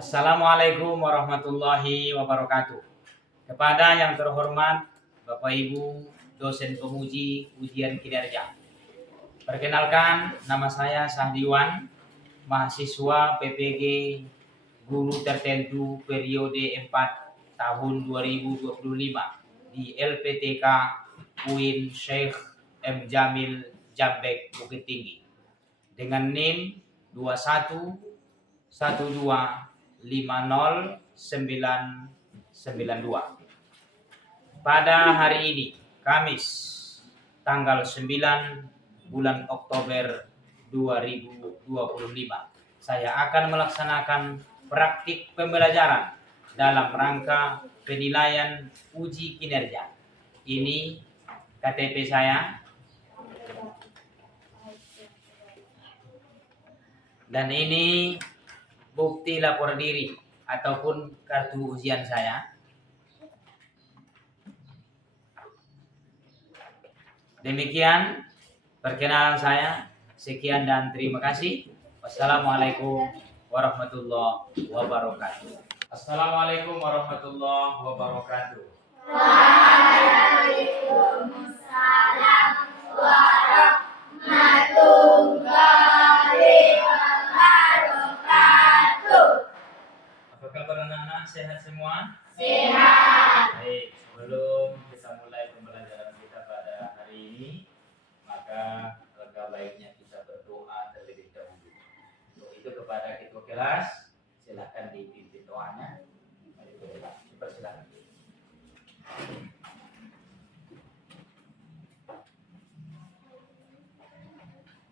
Assalamualaikum warahmatullahi wabarakatuh. Kepada yang terhormat Bapak Ibu dosen pemuji ujian kinerja. Perkenalkan, nama saya Sahdiwan, mahasiswa PPG Guru Tertentu periode 4 tahun 2025 di LPTK UIN Syekh M. Jamil Jambek Bukit Tinggi dengan NIM 2112509992. Pada hari ini, Kamis, tanggal 9 bulan Oktober 2025, saya akan melaksanakan praktik pembelajaran dalam rangka penilaian uji kinerja. Ini KTP saya. Dan ini bukti lapor diri ataupun kartu ujian saya. Demikian perkenalan saya. Sekian dan terima kasih. Wassalamualaikum warahmatullahi wabarakatuh. Assalamualaikum warahmatullahi wabarakatuh. Waalaikumsalam warahmatullahi wabarakatuh. Apa kabar anak-anak? Sehat semua? Sehat. Baik, sebelum kita mulai pembelajaran kita pada hari ini, maka alangkah baiknya kita berdoa terlebih dahulu. Untuk itu kepada ketua kelas, silakan dipimpin doanya. Mari dipersilakan.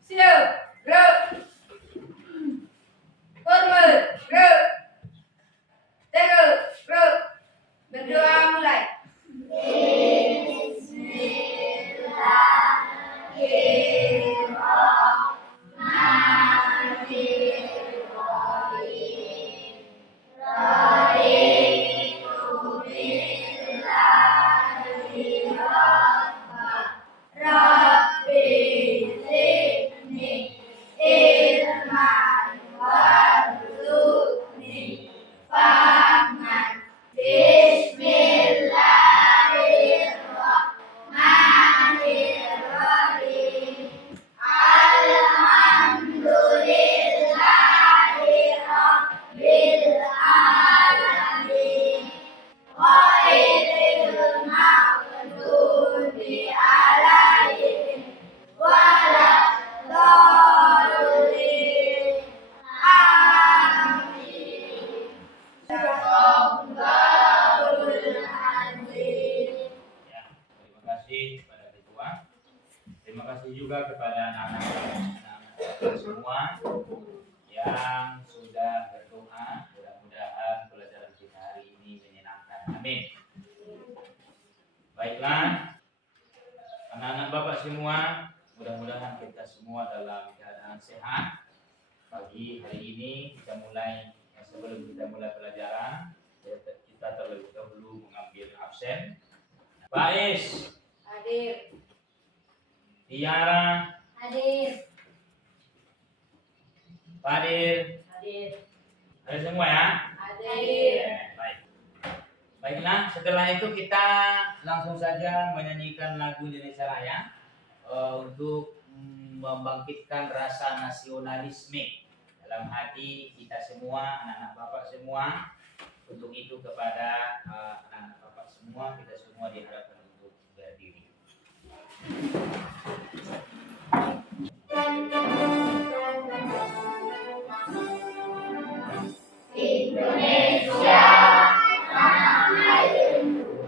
Siap, gerak. Formal, gerak. Jaga, gerak. Berdoa mulai. Terima kasih juga kepada anak-anak semua yang sudah berdoa. Mudah-mudahan pelajaran kita hari ini menyenangkan. Amin. Baiklah, anak-anak Bapak semua, mudah-mudahan kita semua dalam keadaan sehat. Pagi hari ini kita mulai, sebelum kita mulai pelajaran, kita terlebih dahulu mengambil absen. Bais, Hadir. Tiara, Hadir. Fadil, Hadir. ada semua ya? Hadir. Baik. Baiklah, setelah itu kita langsung saja menyanyikan lagu Indonesia Raya untuk membangkitkan rasa nasionalisme dalam hati kita semua, anak-anak Bapak semua. Untuk itu kepada anak-anak Bapak semua, kita semua diharapkan untuk berdiri. Indonesia tanah airku,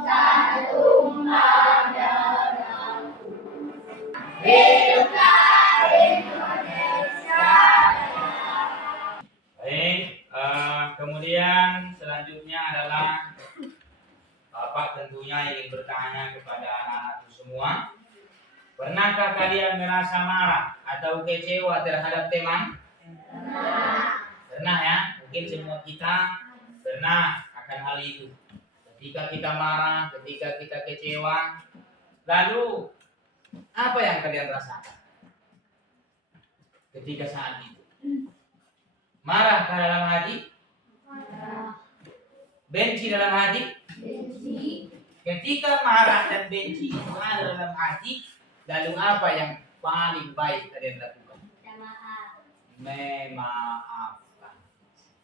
satu darahku. Hiduplah Indonesia. Baik, kemudian selanjutnya adalah Bapak tentunya ingin bertanya kepada anak-anakku semua. Pernahkah kalian merasa marah atau kecewa terhadap teman? Pernah ya, mungkin semua kita pernah akan hal itu. Ketika kita marah, ketika kita kecewa, lalu apa yang kalian rasakan ketika saat itu? Marah dalam hati? Benci dalam hati. benci, Ketika marah dan benci itu ada dalam hati, lalu apa yang paling baik kalian lakukan? minta maaf, Memaafkan.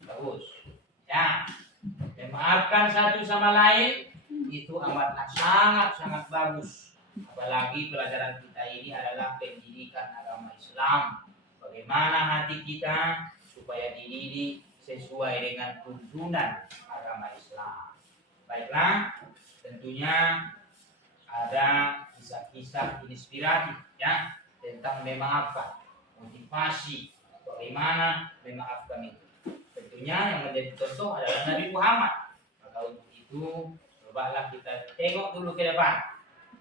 Bagus. Ya, memaafkan satu sama lain itu amatlah sangat bagus. Apalagi pelajaran kita ini adalah pendidikan agama Islam. Bagaimana hati kita supaya dididik sesuai dengan tuntunan agama Islam. Baiklah, tentunya ada kisah-kisah inspiratif ya tentang memaafkan, motivasi bagaimana memaafkan itu. Tentunya yang menjadi contoh adalah Nabi Muhammad. Maka untuk itu cobalah kita tengok dulu ke depan,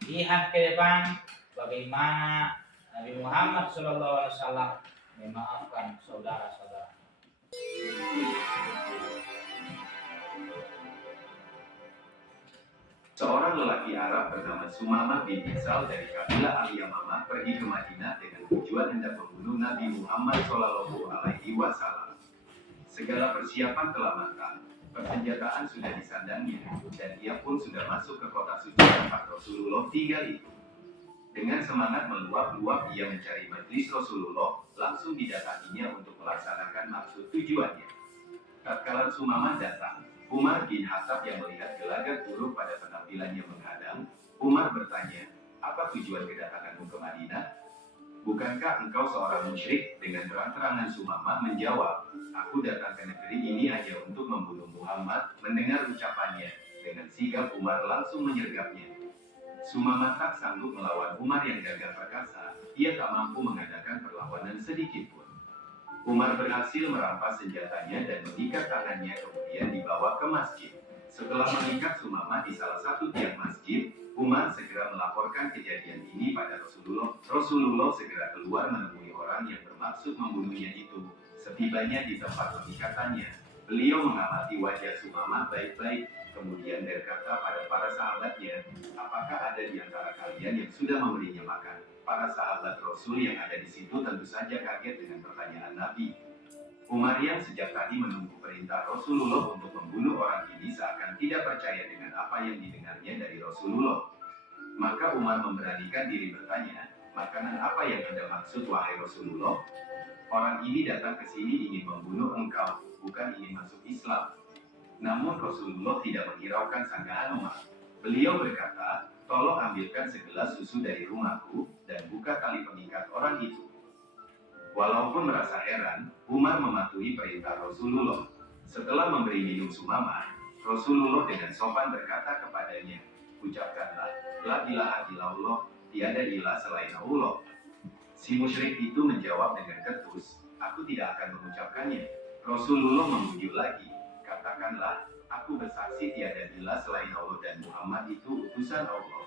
lihat ke depan bagaimana Nabi Muhammad SAW memaafkan saudara-saudara. Seorang lelaki Arab bernama Sumamah bin Isal dari kabilah Al-Yamamah pergi ke Madinah dengan tujuan hendak membunuh Nabi Muhammad SAW. Segala persiapan telah matang, persenjataan sudah disandangnya, dan ia pun sudah masuk ke kota suci tempat Rasulullah tinggal itu. Dengan semangat meluap-luap ia mencari majlis Rasulullah, langsung didatanginya untuk melaksanakan maksud tujuannya. Tatkala Sumamah datang, Umar bin Khattab yang melihat gelagat buruk pada penampilannya menghadang, Umar bertanya, apa tujuan kedatanganmu ke Madinah? Bukankah engkau seorang musyrik? Dengan terang-terangan Sumamah menjawab, aku datang ke negeri ini hanya untuk membunuh Muhammad. Mendengar ucapannya, dengan sigap Umar langsung menyergapnya. Sumamah tak sanggup melawan Umar yang gagah perkasa, ia tak mampu mengadakan perlawanan sedikit pun. Umar berhasil merampas senjatanya dan mengikat tangannya, kemudian dibawa ke masjid. Setelah mengikat Sumamah di salah satu tiang masjid, Umar segera melaporkan kejadian ini pada Rasulullah. Rasulullah segera keluar menemui orang yang bermaksud membunuhnya itu. Setibanya di tempat pengikatannya, beliau mengamati wajah Sumamah baik-baik, kemudian berkata pada para sahabatnya, apakah ada di antara kalian yang sudah memberinya makan? Para sahabat Rasul yang ada di situ tentu saja kaget dengan pertanyaan Nabi. Umar yang sejak tadi menunggu perintah Rasulullah untuk membunuh orang ini seakan tidak percaya dengan apa yang didengarnya dari Rasulullah. Maka Umar memberanikan diri bertanya, makanan apa yang Anda maksud wahai Rasulullah? Orang ini datang ke sini ingin membunuh engkau, bukan ingin masuk Islam. Namun Rasulullah tidak menghiraukan sanggahan Umar. Beliau berkata, tolong ambilkan segelas susu dari rumahku dan buka tali pengikat orang itu. Walaupun merasa heran, Umar mematuhi perintah Rasulullah. Setelah memberi minum Sumamah, Rasulullah dengan sopan berkata kepadanya, ucapkanlah, la ilaha illallah, tiada ilah selain Allah. Si musyrik itu menjawab dengan ketus, aku tidak akan mengucapkannya. Rasulullah memuji lagi, katakanlah, aku bersaksi tiada ilah selain Allah dan Muhammad itu utusan Allah.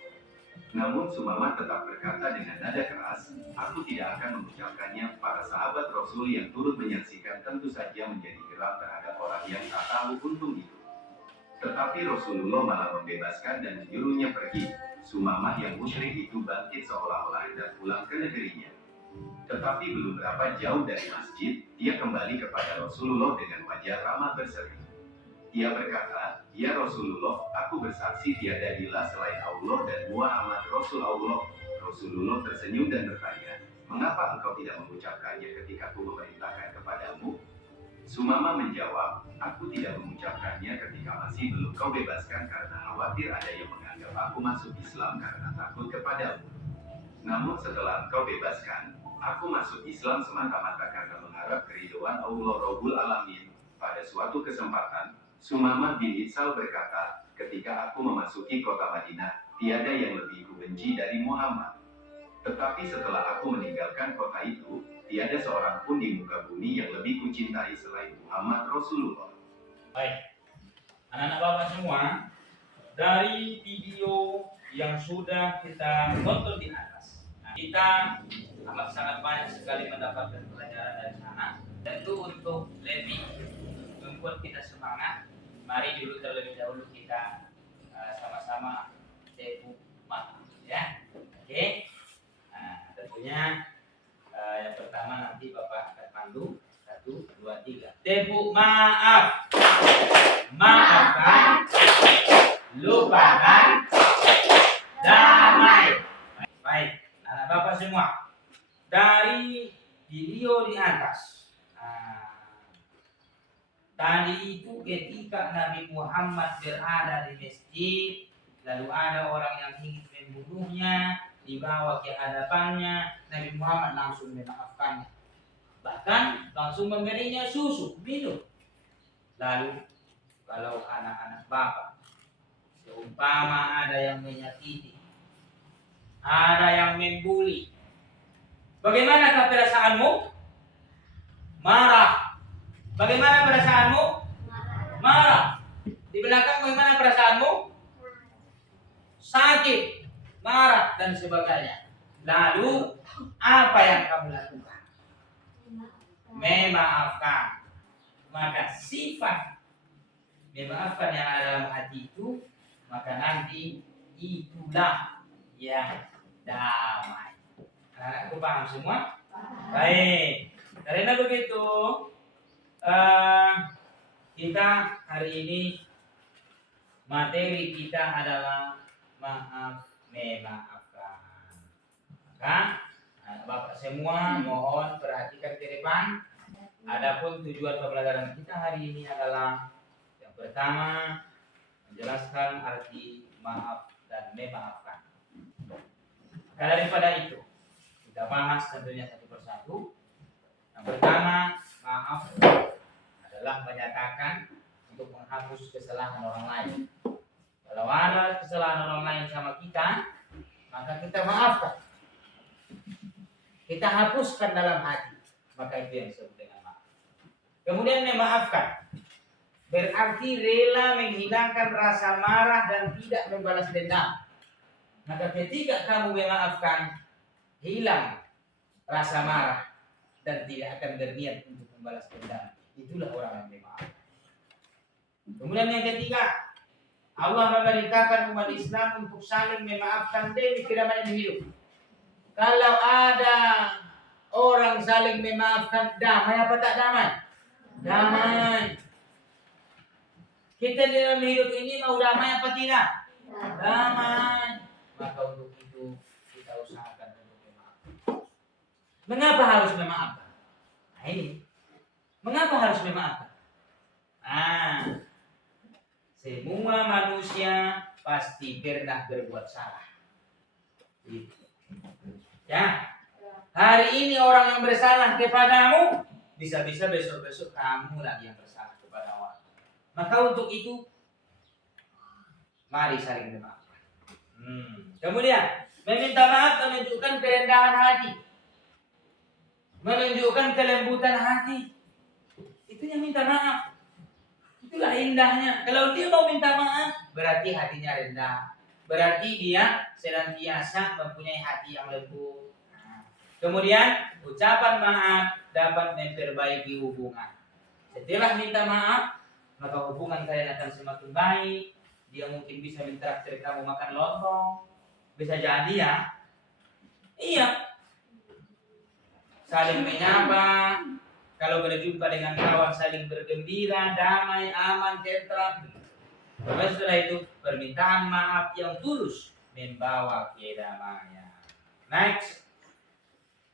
Namun Sumamah tetap berkata dengan nada keras, aku tidak akan mengucapkannya. Para sahabat Rasul yang turut menyaksikan tentu saja menjadi geram terhadap orang yang tak tahu untung itu. Tetapi Rasulullah malah membebaskan dan menyuruhnya pergi. Sumamah yang musyrik itu bangkit seolah-olah hendak pulang ke negerinya. Tetapi belum berapa jauh dari masjid, dia kembali kepada Rasulullah dengan wajah ramah berseri. Ia berkata, ya Rasulullah, aku bersaksi tiada ilah selain Allah dan Muhammad Rasul Allah. Rasulullah tersenyum dan bertanya, mengapa engkau tidak mengucapkannya ketika aku memerintahkan kepadamu? Sumamah menjawab, aku tidak mengucapkannya ketika masih belum kau bebaskan karena khawatir ada yang menganggap aku masuk Islam karena takut kepadamu. Namun setelah engkau bebaskan, aku masuk Islam semata-mata karena mengharap keridhaan Allah Rabbul Alamin. Pada suatu kesempatan, Sumamah bin Isal berkata, ketika aku memasuki kota Madinah, tiada yang lebih kubenci dari Muhammad. Tetapi setelah aku meninggalkan kota itu, tiada seorang pun di muka bumi yang lebih kucintai selain Muhammad Rasulullah. Baik, anak-anak bapak semua, dari video yang sudah kita tonton di atas, kita amat sangat banyak sekali mendapatkan pelajaran dari sana. Tentu untuk lebih membuat kita semangat, mari dulu terlebih dahulu kita sama-sama tepuk maaf, ya. Oke. Nah, tentunya yang pertama nanti Bapak akan pandu 1, 2, 3. Tepuk maaf. Maafkan Tadi itu ketika Nabi Muhammad berada di masjid, lalu ada orang yang ingin membunuhnya, dibawa ke hadapannya, Nabi Muhammad langsung memaafkannya. Bahkan langsung memberinya susu minum. Lalu kalau anak-anak bapak seumpama ada yang menyakiti, ada yang membuli, bagaimanakah perasaanmu? Marah. Bagaimana perasaanmu? Marah. Di belakang bagaimana perasaanmu? Sakit, marah dan sebagainya. Lalu apa yang kamu lakukan? Memaafkan. Maka sifat memaafkan yang ada dalam hati itu, maka nanti itulah yang damai. Anak-anakku paham semua? Baik. Karena begitu, kita hari ini materi kita adalah memaafkan. Maka Bapak semua mohon perhatikan ke depan. Adapun tujuan pembelajaran kita hari ini adalah yang pertama menjelaskan arti maaf dan memaafkan. Maka daripada itu kita bahas tentunya satu persatu. Yang pertama, maaf adalah menyatakan untuk menghapus kesalahan orang lain. Kalau ada kesalahan orang lain sama kita, maka kita maafkan. Kita hapuskan dalam hati. Maka itu yang disebut dengan maaf. Kemudian memaafkan berarti rela menghilangkan rasa marah dan tidak membalas dendam. Maka ketika kamu memaafkan, hilang rasa marah dan tidak akan berniat untuk membalas dendam. Itulah orang yang memaafkan. Kemudian yang ketiga, Allah memerintahkan umat Islam untuk saling memaafkan demi kedamaian hidup. Kalau ada orang saling memaafkan, damai apa tak damai? Damai. Kita di dalam hidup ini mau damai apa tidak? Damai. Maka untuk itu kita usahakan untuk memaafkan. Mengapa harus memaafkan? Nah ini. Mengapa harus memaafkan? Semua manusia pasti pernah berbuat salah. Ya, hari ini orang yang bersalah kepadamu, bisa-bisa besok-besok kamu lagi yang bersalah kepada orang. Maka untuk itu, mari saling memaafkan. Kemudian, meminta maaf menunjukkan kerendahan hati, menunjukkan kelembutan hati. Itu yang minta maaf. Itulah indahnya. Kalau dia mau minta maaf, berarti hatinya rendah. Berarti dia senantiasa mempunyai hati yang lembut. Kemudian ucapan maaf dapat memperbaiki hubungan. Setelah minta maaf, maka hubungan kalian akan semakin baik. Dia mungkin bisa mentraktir kamu makan lontong. Bisa jadi ya. Iya. Saling menyapa. Kalau berjumpa dengan kawan saling bergembira, damai, aman, tentram. Lalu setelah itu permintaan maaf yang tulus membawa kedamaian. Next,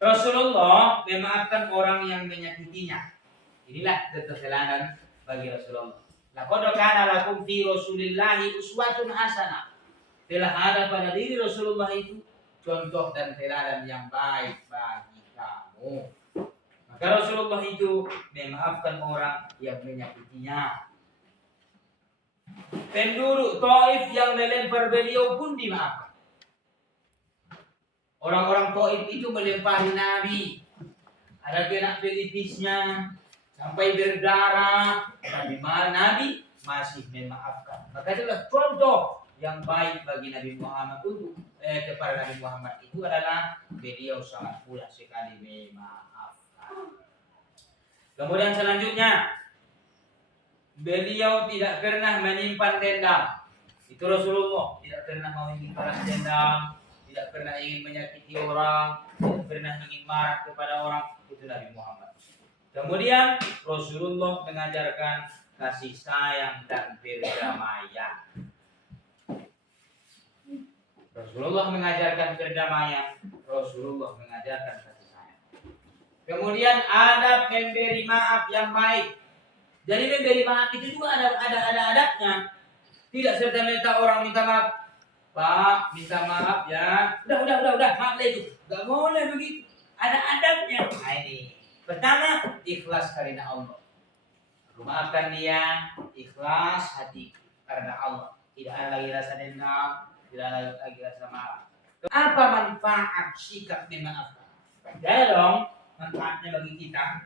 Rasulullah memaafkan orang yang menyakitinya. Inilah keteladanan bagi Rasulullah. Laqad kana lakum fi Rasulillahi uswatun hasanah. Telah ada pada diri Rasulullah itu contoh dan teladan yang baik bagi kamu. Maka Rasulullah itu memaafkan orang yang menyakitinya. Penduduk Taif yang melempar beliau pun dimaafkan. Orang-orang Taif itu melempari Nabi. Ada kena pelipisnya sampai berdarah. Tapi Nabi masih memaafkan. Maka itulah contoh yang baik bagi Nabi Muhammad untuk kepada Nabi Muhammad itu adalah beliau sangat mudah sekali memaafkan. Kemudian selanjutnya, beliau tidak pernah menyimpan dendam. Itu Rasulullah, tidak pernah mau ingin balas dendam, tidak pernah ingin menyakiti orang, tidak pernah ingin marah kepada orang. Itu Nabi Muhammad. Kemudian Rasulullah mengajarkan kasih sayang dan perdamaian. Rasulullah mengajarkan perdamaian, Rasulullah mengajarkan kasih sayang. Kemudian adab memberi maaf yang baik. Jadi memberi maaf itu juga ada adabnya. Tidak serta-merta orang minta maaf. Pak, minta maaf ya. Udah, maaf lah itu. Gak boleh begitu. Ada adabnya. Nah ini. Pertama, ikhlas karena Allah. Maafkan dia, ikhlas hati karena Allah. Tidak ada lagi rasa dendam, tidak ada lagi rasa marah. Apa manfaat sikap memaafkan? Ada dong manfaatnya bagi kita.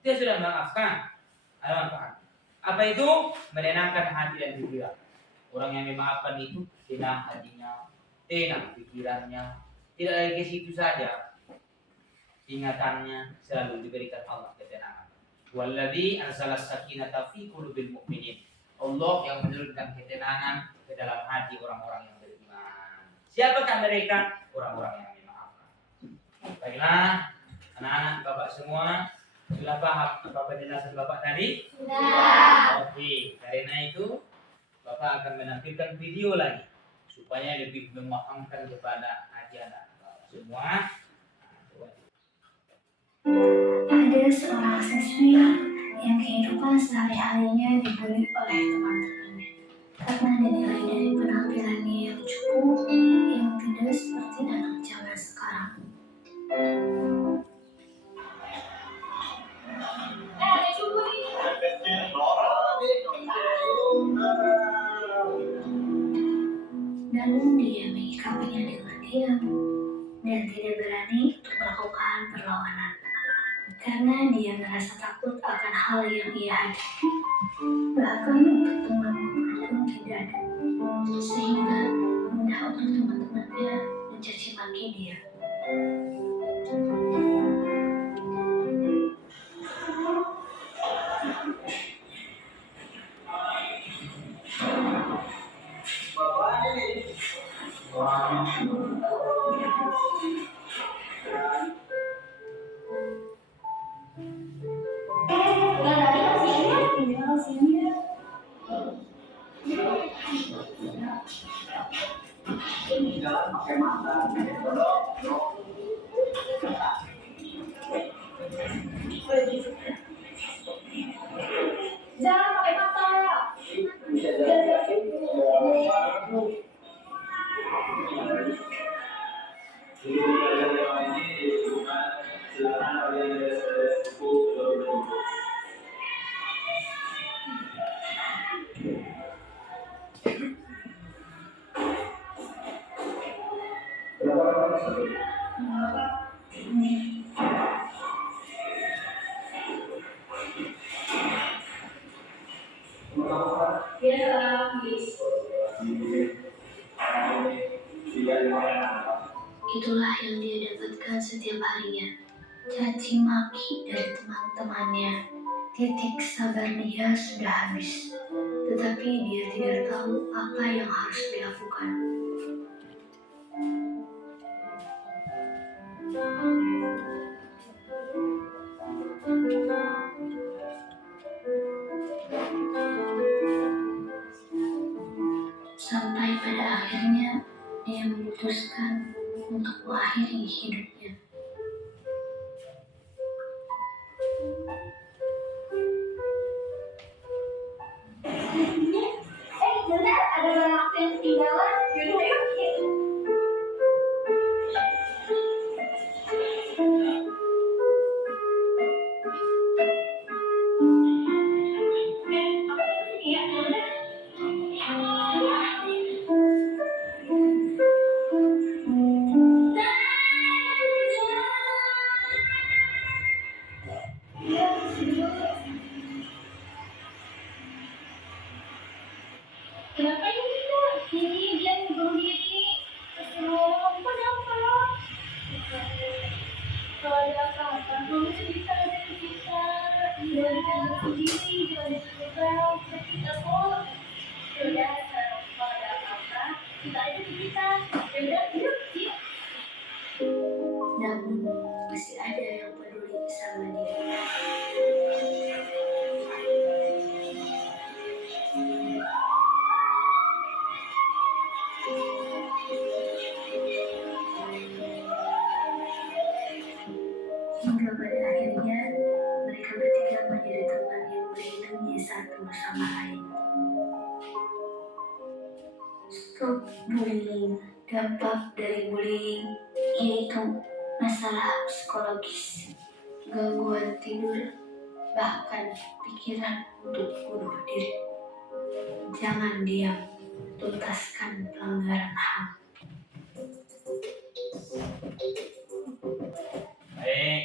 Kita sudah memaafkan. Ada manfaat. Apa itu? Menenangkan hati dan pikiran. Orang yang memaafkan itu tenang hatinya, tenang pikirannya. Tidak lagi ke situ saja. Ingatannya selalu diberikan Allah ketenangan. Walladzi anzalas sakinata fi qulubil mu'minin. Allah yang menurunkan ketenangan ke dalam hati orang-orang yang beriman. Siapakah mereka? Orang-orang yang memaafkan. Baiklah, anak-anak, bapak semua sudah paham apa penjelasan bapak tadi? Sudah. Oke, karena itu bapak akan menampilkan video lagi supaya lebih memahamkan kepada hati anak bapak semua. Ada seorang siswi yang kehidupan sehari-harinya dibully oleh teman-temannya karena dinilai dari penampilannya yang cukup yang tidak seperti anak zaman sekarang. Namun dia menyikapinya dengan diam dan tidak berani untuk melakukan perlawanan. Karena dia merasa takut akan hal yang ia hadapi, bahkan untuk teman ngobrol pun tidak ada, sehingga mudah untuk teman-temannya mencaci maki dia. Jangan pakai mata. Itulah yang dia dapatkan setiap harinya, caci maki dari teman-temannya. Titik sabar dia sudah habis, tetapi dia tidak tahu apa yang harus dilakukan. Sampai pada akhirnya dia memutuskan untuk mengakhiri hidupnya. Yaudah, ada anak yang ketinggalan. Yaudah, yuk. Kenapa ini kita? Ini dia bunuh diri. Astagfirullah, kenapa? Kalau ada apa-apa, kamu cerita dari kita. Jangan jalan sendiri, jangan diseberang. Kita kok. Yaudah, kalau ada apa-apa, kita aja ke kita. Yaudah, yuk. Namun masih ada yang peduli sama dia. Hingga pada akhirnya mereka bertiga menjadi teman yang beriman satu sama lain. Stop bullying. Dampak dari bullying yaitu masalah psikologis, gangguan tidur, bahkan pikiran untuk bunuh diri. Jangan diam, tuntaskan pelanggaran HAM. Baik,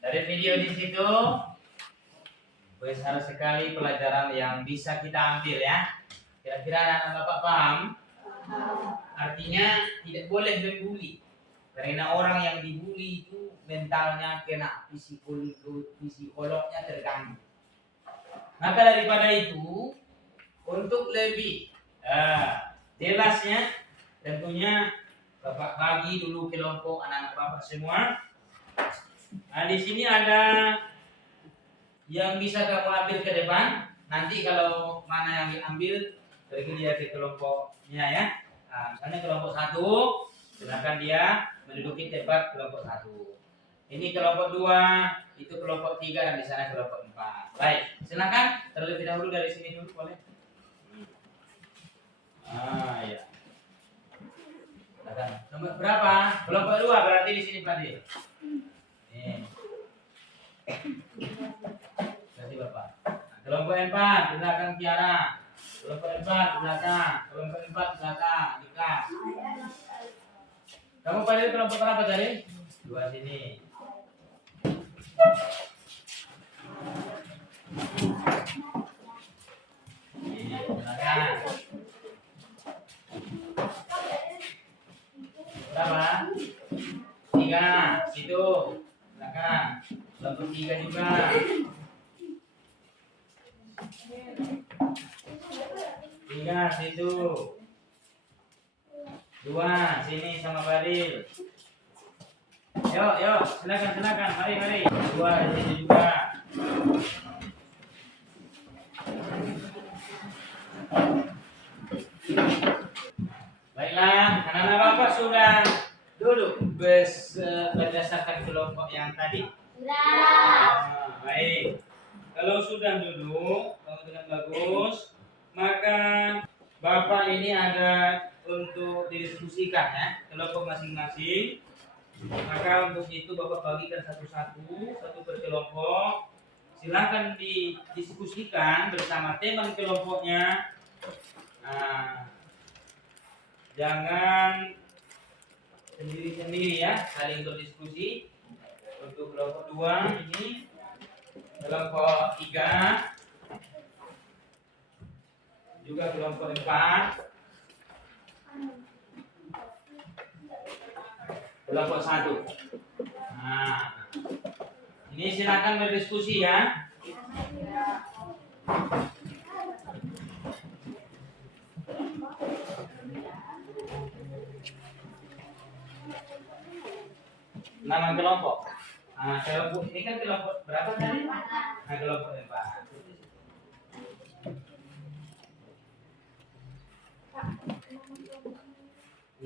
dari video di situ besar sekali pelajaran yang bisa kita ambil ya. Kira-kira anak-anak Bapak paham? Artinya tidak boleh membuli. Karena orang yang dibully itu mentalnya kena, psikolognya terganggu. Maka daripada itu, untuk lebih jelasnya, tentunya Bapak bagi dulu kelompok anak-anak Bapak semua. Nah, di sini ada yang bisa kamu ambil ke depan. Nanti kalau mana yang diambil, bagi dia ke kelompoknya ya. Nah, misalnya kelompok 1, silakan dia menduduki tempat kelompok 1. Ini kelompok 2, itu kelompok 3, dan di sana kelompok 4. Baik, silakan terlebih dahulu dari sini dulu boleh. Ya. Silakan. Nomor berapa? Kelompok 2 berarti di sini Pak Dil. Berarti Bapak. Nah, kelompok 4 belakang Tiara. Kelompok 4 belakang. Kelompok 4 belakang. Dika. Kamu pada kelompok berapa tadi? 2 sini. Ini belakang. Berapa? 3. Situ. Belakang. Kelompok 3 juga. 3 situ. 2 sini sama Badil. Yuk, silakan, mari. 2 di sini juga. Baiklah, anak-anak Bapak sudah duduk berdasarkan kelompok yang tadi. Baik. Kalau sudah duduk dengan bagus, maka Bapak ini ada untuk didiskusikan ya, kelompok masing-masing. Maka untuk itu Bapak bagikan satu per kelompok. Silakan didiskusikan bersama teman kelompoknya. Nah, jangan sendiri-sendiri ya, saling berdiskusi. Untuk kelompok 2 ini, kelompok 3, juga kelompok 4, kelompok 1. Nah, ini silakan berdiskusi ya. Nama kelompok. Nah, kelompok ini kan kelompok berapa tadi? Nah, kelompok 4.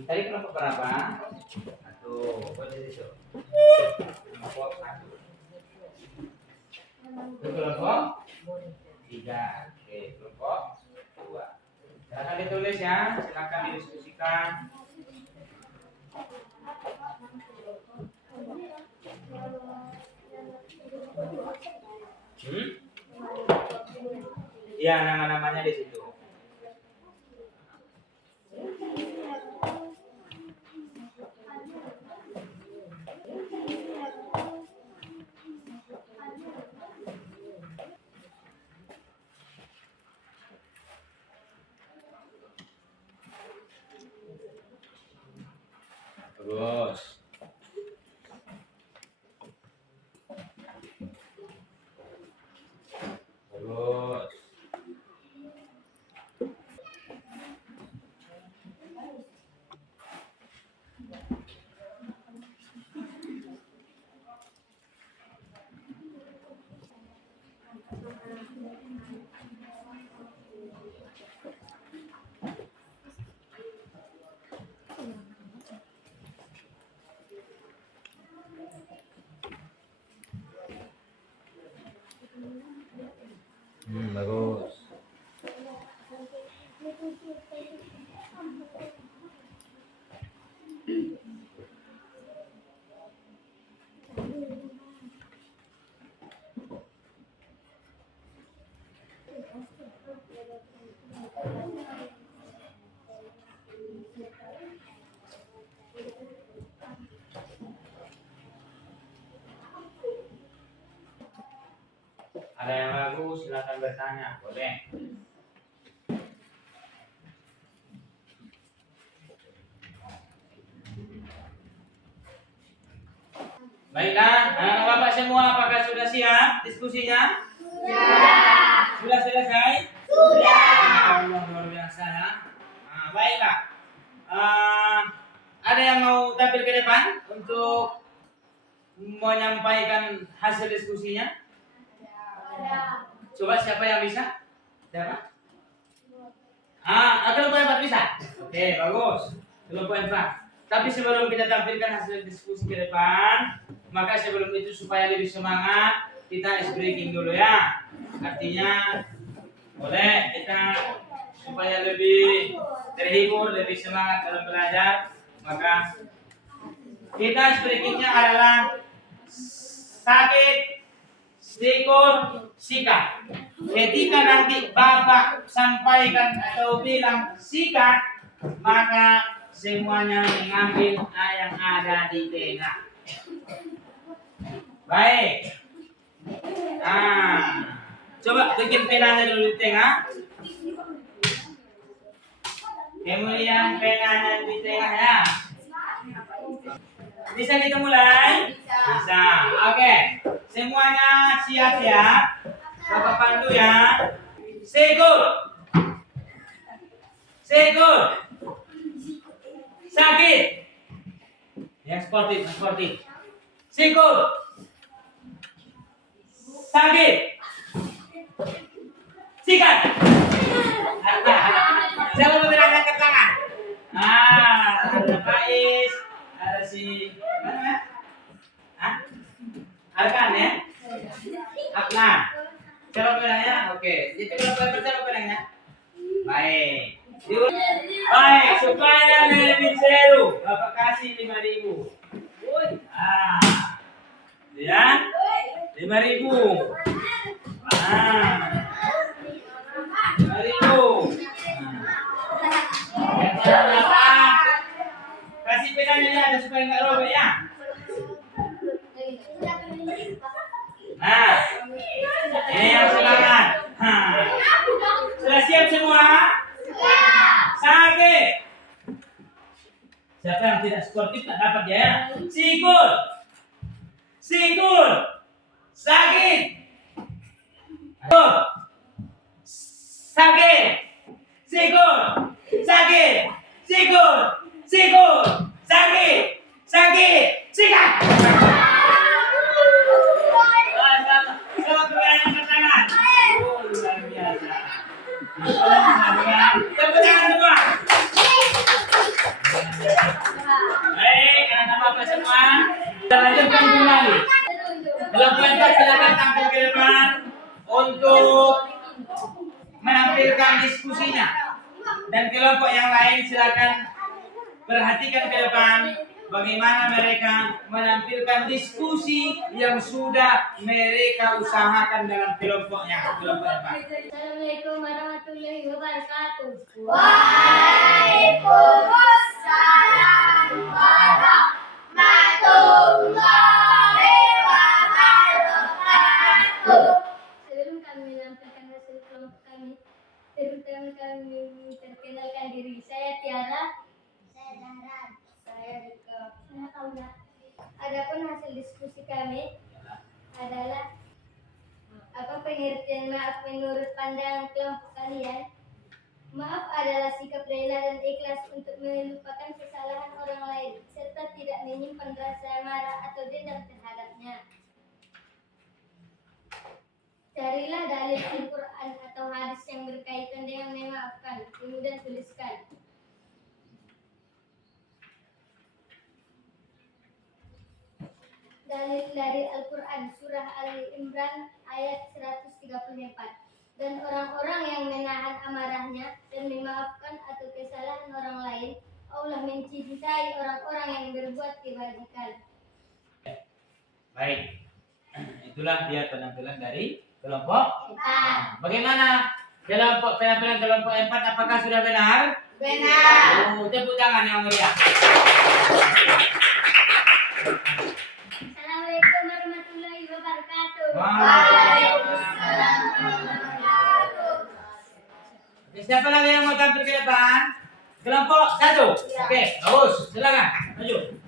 Tadi kelompok berapa? 1. Posisi itu. Kelompok 1. Itu kelompok 3. Oke, kelompok 2. Silakan ditulis ya, silakan didiskusikan. Ya, nama-namanya di situ. Terus. Bagus. Ada yang bagus, silakan bertanya, boleh. Baiklah, anak bapak semua, apakah sudah siap diskusinya? Sudah selesai? Sudah. Luar biasa ya. Nah, baiklah. Ada yang mau tampil ke depan untuk menyampaikan hasil diskusinya? Coba siapa yang bisa? Siapa? Kelompok 4 bisa? Oke, bagus. Kelompok 4. Tapi sebelum kita tampilkan hasil diskusi ke depan, maka sebelum itu supaya lebih semangat, kita ice breaking dulu ya. Artinya boleh kita supaya lebih terhibur, lebih semangat dalam belajar, maka kita ice breakingnya adalah sakit, sikut, sikat. Ketika nanti bapak sampaikan atau bilang sikat, maka semuanya mengambil yang ada di tengah. Baik. Coba bikin penanya dulu di tengah. Kemudian penanya di tengah ya. Bisa kita mulai? Bisa. Oke. Semuanya siap-siap. Bapak pandu ya. Sikut. Sikut. Sakit. Yang sportif. Sikut. Sakit. Sikat. Siapa mau angkat tangan? Ada Faiz, ada si mana? Arkan ya? Aklan. Siapa pedangnya? Oke. Itu kalau siapa pedangnya? Baik. Baik, supaya lebih seru, Bapak kasih 5.000. Ya, 5.000. 5.000. Kasih pedangnya ada supaya nggak robek ya. Ini yang semangat. Sudah siap semua? Sakit. Siapa yang tidak sportif tak dapat ya? Sikut. Sakit. Sakit. Sikut. Sakit. Sikat. Selamat berangkat tangan. Luar biasa. Tepuk tangan semua. Baik, anak bapak semua. Kita lanjutkan kembali. Kelompok 4 silakan tampil ke depan untuk menampilkan diskusinya. Dan kelompok yang lain silakan perhatikan ke depan bagaimana mereka menampilkan diskusi yang sudah mereka usahakan dalam kelompoknya. Kelompok 4. Assalamualaikum warahmatullahi wabarakatuh. Waalaikumsalam warahmatullahi wabarakatuh. Sebelum kami menampilkan hasil kelompok kami, terutama kami memperkenalkan diri. Saya Tiara. Saya Dahran. Saya Rika. Saya Kaula. Adapun hasil diskusi kami adalah apa pengertian maaf menurut pandangan kelompok kalian? Maaf adalah sikap rela dan ikhlas untuk melupakan kesalahan orang lain serta tidak menyimpan rasa marah atau dendam terhadapnya. Carilah dalil Al-Quran atau hadis yang berkaitan dengan memaafkan, kemudian tuliskan. Dalil dari Al-Quran Surah Ali Imran ayat 134. dan orang-orang yang menahan amarahnya dan memaafkan atau kesalahan orang lain. Allah mencintai orang-orang yang berbuat kebajikan. Baik. Itulah dia penampilan dari kelompok. Empat. Bagaimana penampilan kelompok 4, apakah sudah benar? Benar. Tepuk tangan yang meriah. Assalamualaikum warahmatullahi wabarakatuh. Waalaikumsalam. Oke, siapa lagi yang mau tampil ke depan? Kelompok 1. Oke, bagus. Silakan. Maju.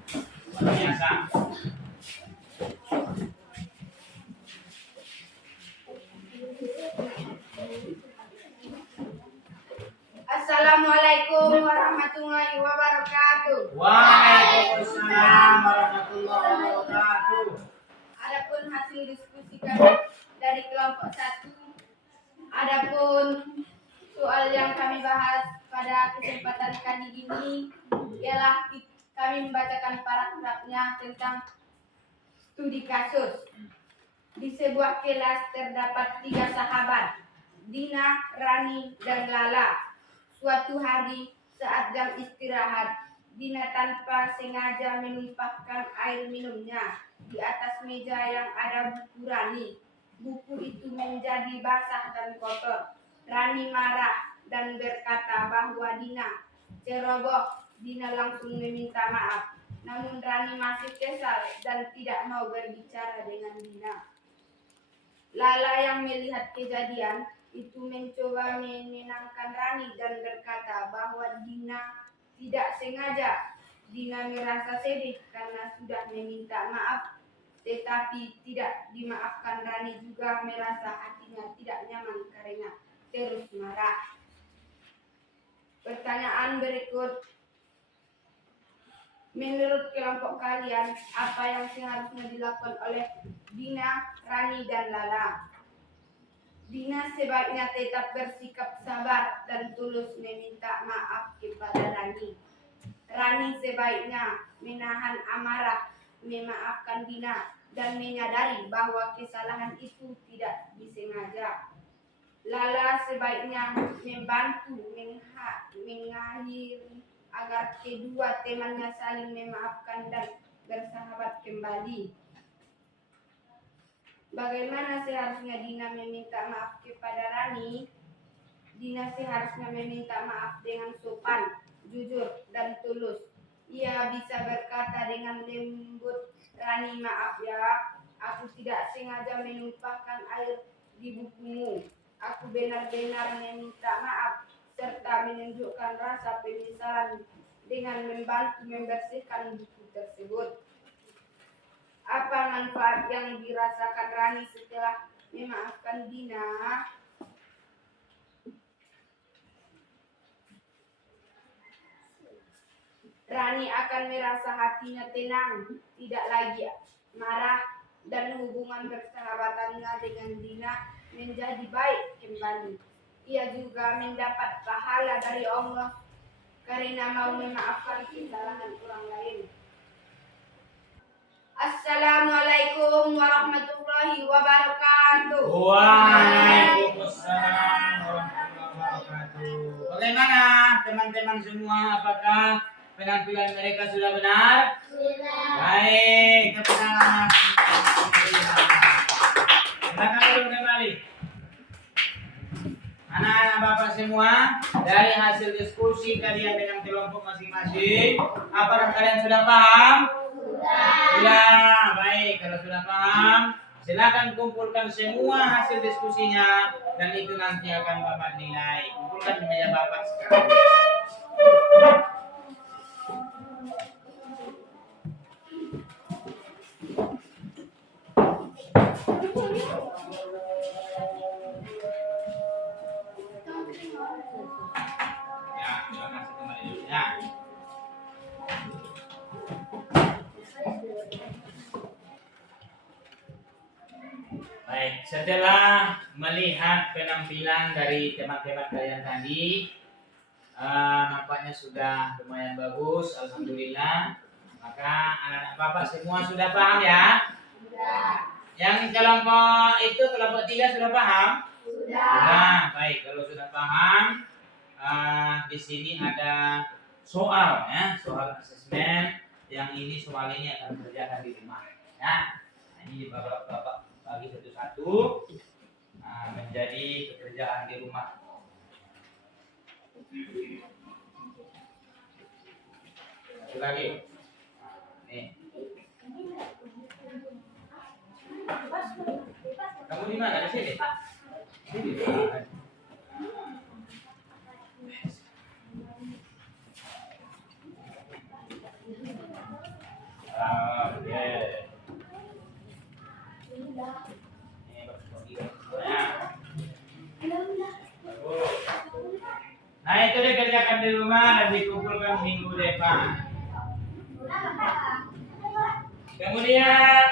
Luar biasa. Assalamualaikum warahmatullahi wabarakatuh. Waalaikumsalam warahmatullahi wabarakatuh. Adapun hasil diskusi kami dari kelompok 1, adapun soal yang kami bahas pada kesempatan kali ini ialah kami membacakan paragrafnya tentang studi kasus. Di sebuah kelas terdapat 3 sahabat, Dina, Rani, dan Lala. Suatu hari saat jam istirahat, Dina tanpa sengaja menumpahkan air minumnya di atas meja yang ada buku Rani. Buku itu menjadi basah dan kotor. Rani marah dan berkata bahwa Dina ceroboh. Dina langsung meminta maaf. Namun Rani masih kesal dan tidak mau berbicara dengan Dina. Lala yang melihat kejadian itu mencoba menenangkan Rani dan berkata bahwa Dina tidak sengaja. Dina merasa sedih karena sudah meminta maaf, tetapi tidak dimaafkan. Rani juga merasa hatinya tidak nyaman karena terus marah. Pertanyaan berikut. Menurut kelompok kalian, apa yang seharusnya dilakukan oleh Dina, Rani, dan Lala? Dina sebaiknya tetap bersikap sabar dan tulus meminta maaf kepada Rani. Rani sebaiknya menahan amarah, memaafkan Dina, dan menyadari bahwa kesalahan itu tidak disengaja. Lala sebaiknya membantu mengakhiri agar kedua temannya saling memaafkan dan bersahabat kembali. Bagaimana seharusnya Dina meminta maaf kepada Rani? Dina seharusnya meminta maaf dengan sopan, jujur, dan tulus. Ia bisa berkata dengan lembut, Rani, maaf ya, aku tidak sengaja menumpahkan air di bukumu. Aku benar-benar meminta maaf serta menunjukkan rasa penyesalan dengan membantu membersihkan buku tersebut. Apa manfaat yang dirasakan Rani setelah memaafkan Dina? Rani akan merasa hatinya tenang, tidak lagi marah, dan hubungan persahabatannya dengan Dina menjadi baik kembali. Ia juga mendapat pahala dari Allah karena mau memaafkan kesalahan orang lain. Assalamualaikum warahmatullahi wabarakatuh. Waalaikumsalam warahmatullahi wabarakatuh. Bagaimana teman-teman semua? Apakah penampilan mereka sudah benar? Benar. Baik, tepuk tangan. Silakan dulu kembali. Anak-anak Bapak semua, dari hasil diskusi kalian dengan kelompok masing-masing, apakah kalian sudah paham? Sudah. Baik, kalau sudah paham, silakan kumpulkan semua hasil diskusinya dan itu nanti akan Bapak nilai. Kumpulkan di meja Bapak sekarang. Ya, terima kasih kembali dulu ya. Baik, setelah melihat penampilan dari teman-teman kalian tadi, nampaknya sudah lumayan bagus, alhamdulillah. Maka anak-anak Bapak semua sudah paham ya? Yang kelompok 3 sudah paham? Sudah. Baik, kalau sudah paham, di sini ada soal ya, soal asesmen. Yang ini soal ini akan kerjakan di rumah. Ya, nah, ini bapak bagi satu-satu menjadi pekerjaan di rumah. Satu lagi. Nih. Kamu di mana? Di sini? Sini. Nah, itu dikerjakan di rumah dan dikumpulkan minggu depan. Kemudian,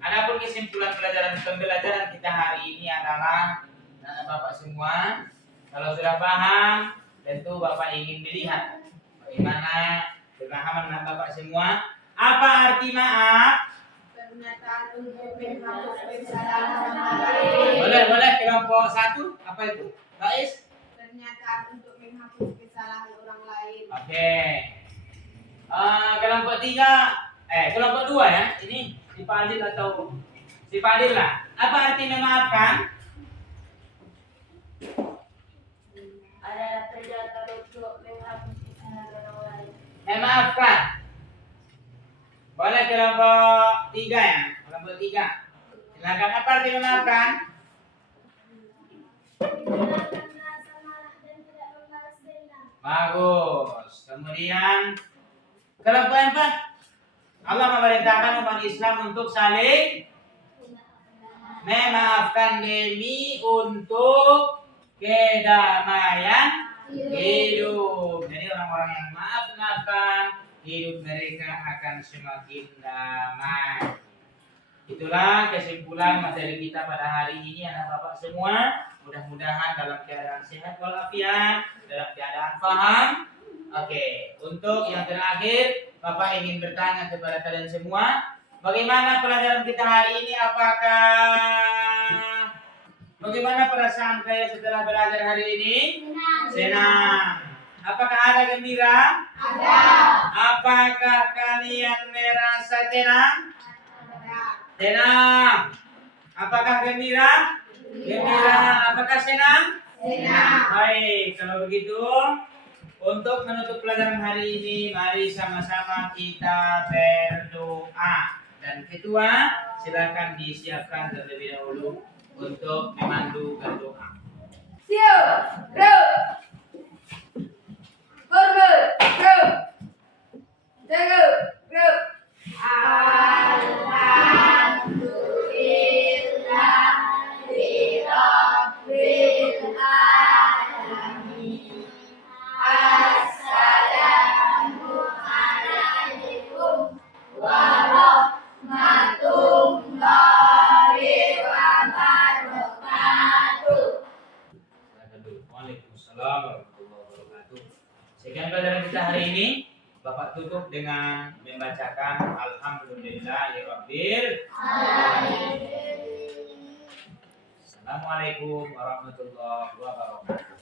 adapun kesimpulan pembelajaran kita hari ini adalah Bapak semua, kalau sudah paham, tentu Bapak ingin melihat bagaimana pemahaman Bapak semua. Apa arti maaf? Pernyataan untuk menghapus kesalahan orang lain. Boleh kelompok 1, apa itu? Guys? Pernyataan untuk menghapus kesalahan orang lain. Oke. Kelompok 3, kelompok 2 ya. Ini si Fadil atau si Fadil lah. Apa arti memaafkan? Adalah pernyataan untuk menghapus kesalahan orang lain. Memaafkan. Boleh kelompok 3 ya. Kelompok 3. Silakan, apa arti memaafkan? Menghilangkan rasa marah dan tidak membalas dendam. Bagus. Kemudian kelompok 4. Allah memerintahkan umat Islam untuk saling memaafkan demi untuk kedamaian hidup. Jadi orang-orang yang maafkan, hidup mereka akan semakin damai. Itulah kesimpulan materi kita pada hari ini, anak bapak semua. Mudah-mudahan dalam keadaan sehat walafiat, dalam keadaan paham. Oke, untuk yang terakhir, Bapak ingin bertanya kepada kalian semua, bagaimana pelajaran kita hari ini? Bagaimana perasaan kalian setelah belajar hari ini? Senang. Apakah ada gembira? Ada. Apakah kalian merasa tenang? Ada. Tenang. Apakah gembira? Gembira. Apakah senang? Senang. Baik, kalau begitu, untuk menutup pelajaran hari ini, mari sama-sama kita berdoa. Dan ketua, silakan disiapkan terlebih dahulu untuk memandu berdoa. Siap. Bro. Berbel. Bro. Jaga. Bro. Alhamdulillah. Rabbil alamin. Assalamualaikum warahmatullahi wabarakatuh. Waalaikumsalam warahmatullahi wabarakatuh. Sekian pelajaran kita hari ini. Bapak tutup dengan membacakan Alhamdulillahirabbil alamin. Assalamualaikum warahmatullahi wabarakatuh.